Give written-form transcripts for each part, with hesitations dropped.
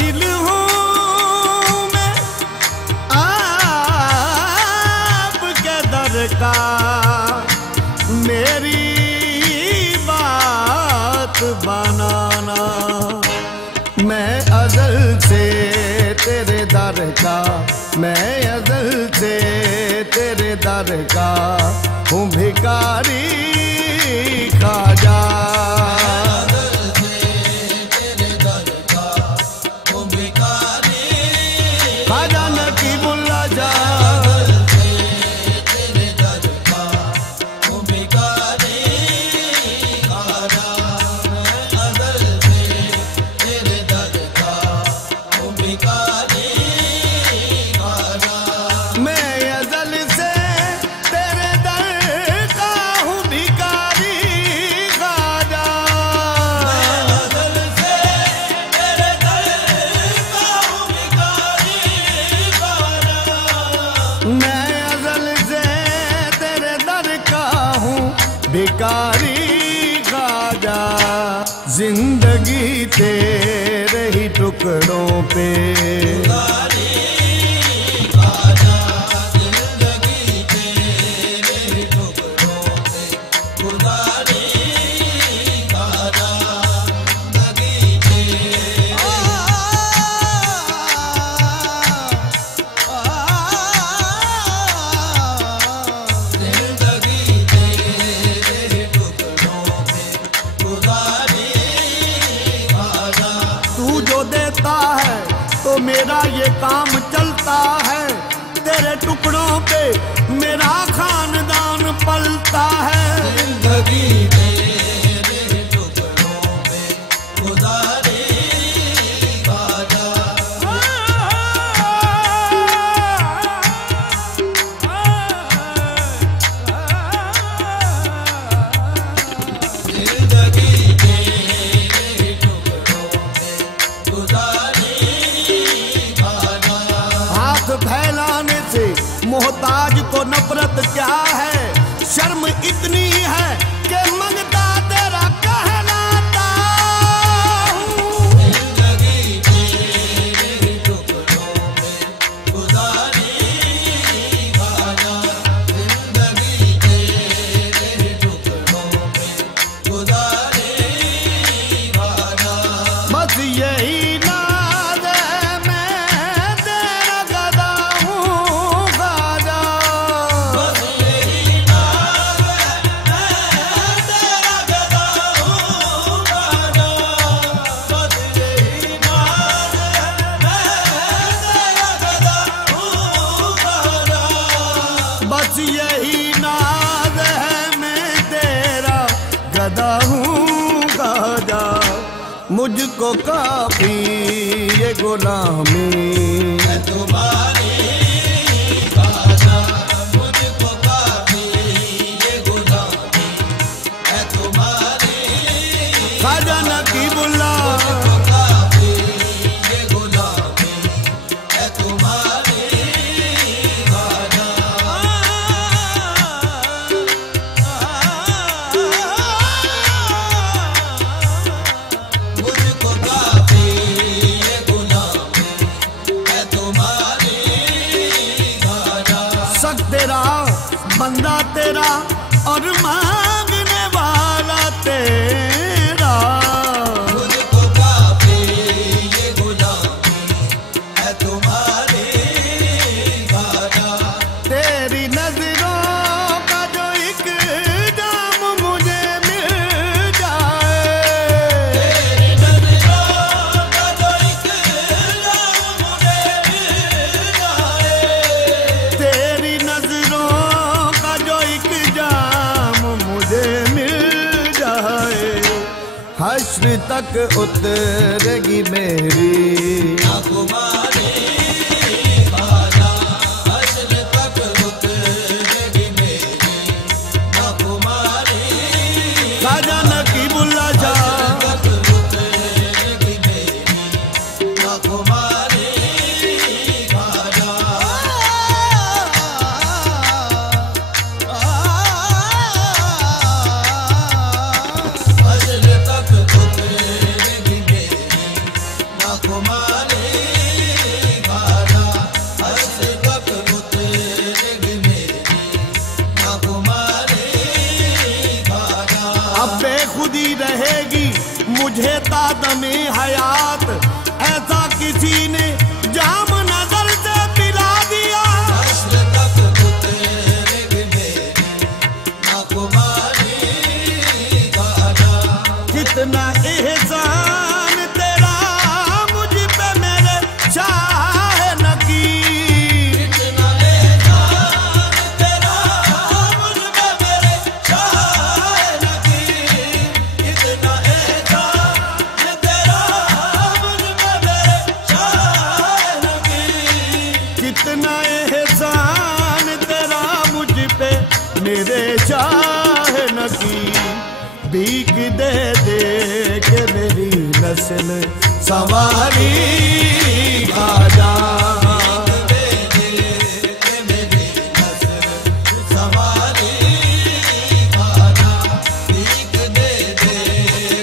साहिल हूँ मैं आपके दर का, मेरी बात बनाना। मैं अज़ल से तेरे दर का, मैं अज़ल से तेरे दर का हूँ भिखारी ख्वाजा। ख्वाजा नकीबुल्लाह जा भिखारी ख्वाजा। जिंदगी तेरे ही टुकड़ों पे, जिंदगी तेरे ही टुकड़ों पे गुजारी ख्वाजा। तो मेरा ये काम चलता है, तेरे टुकड़ों पे मेरा खानदान पलता है। जिंदगी तेरे टुकड़ों पे गुजारी ख्वाजा। जिंदगी तेरे टुकड़ों पे गुजारी फैलाने से मोहताज को नफरत क्या है। शर्म इतनी है कि मंगता तेरा कहलाता हूँ। जिंदगी तेरे टुकड़ों पे गुजारी ख्वाजा। जिंदगी तेरे टुकड़ों पे गुजारी ख्वाजा। बस यही मुझको काफी ये गुलामी है तुम्हारी ख्वाजा। मुझको काफी ये गुलामी है तुम्हारी ख्वाजा नकीबुल्लाह। मुझको काफी ये गुलामी है तुम्हारी ख्वाजा। तेरा बंदा तेरा और मांगने वाला तेरा। मुझको काफी ये गुलामी है तुम्हारी ख्वाजा। तेरी नजरों का जो एक जाम मुझे मिल जाए। तेरी नजरों का जो एक जाम मुझे मिल जाए। तेरी हश्र तक उतरेगी मेरी नाकुमारी ख्वाजा। हश्र तक उतरेगी मेरी नाकुमारी ख्वाजा नकीबुल्लाह जा। हश्र तक उतरेगी मेरी नाकुमारी ख्वाजा। हश्र तक उतरेगी मेरी नाकुमारी मुझे तादमे हयात ऐसा किसी ने जाम नजर से पिला दिया। हश्र तक उतरेगी मेरी नाकुमारी खाजा। कितना एहसान तेरा मुझ पे मेरे शाह नकीब। कितना एहसान तेरा मुझ पे मेरे शाह नकीब। कितना एहसान तेरा मुझ पे मेरे शाह नकीब। कितना एहसान तेरा मुझ पे मेरे शाह नकीब। भीख दे दे के मेरी नस्ल सवारी खाजा। दे दे के मेरी नस्ल सवारी खाजा। भीख दे दे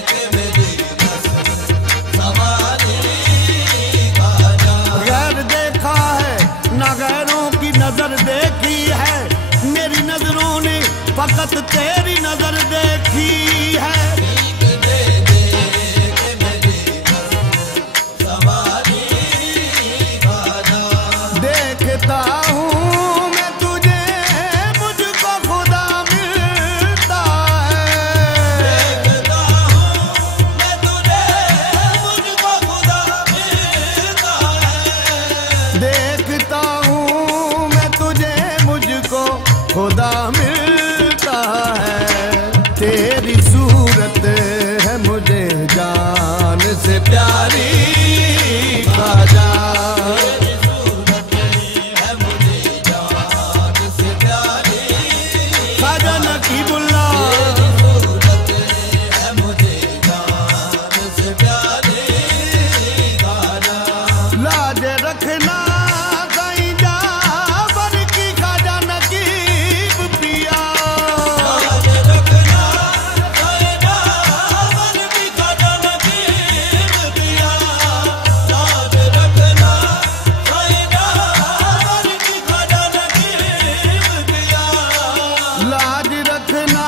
के मेरी नस्ल सवारी खाजा। गैर देखा है ना गैरों की नजर देखी है। मेरी नजरों ने फकत तेरी नजर देखी है। देखता हूँ मैं तुझे मुझको खुदा मिलता है। देखता हूँ मैं तुझे मुझको खुदा मिलता है। देखता हूँ मैं तुझे मुझको खुदा मिलता है। तेरी सूरत है मुझे जान से प्यारी खाजा। तेरी सूरत है मुझे जान से प्यारी खाजा नकीबुल्लाह। तेरी सूरत है मुझे जान से प्यारी खाजा। लाज रखना कहीं जा बर की खाजा नकीब पिया। लाज रखना कहीं जा बर की खाजा नकीब पिया। लाज रखना कहीं जा बर की खाजा नकीब पिया। लाज रखना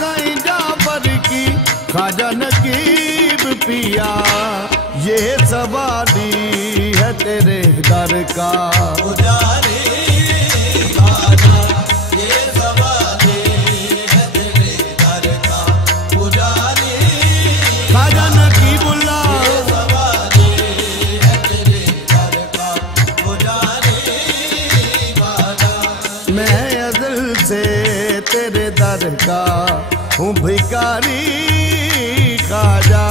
कहीं जा बर की खाजा नकीब पिया। ये सवारी है तेरे दर का पुजारी खाजा। ये सवारी है तेरे दर का पुजारी खाजा नकीबुल्लाह। ये सवारी है तेरे दर का पुजारी खाजा। मैं अज़ल से तेरे दर का हूँ भिखारी खाजा।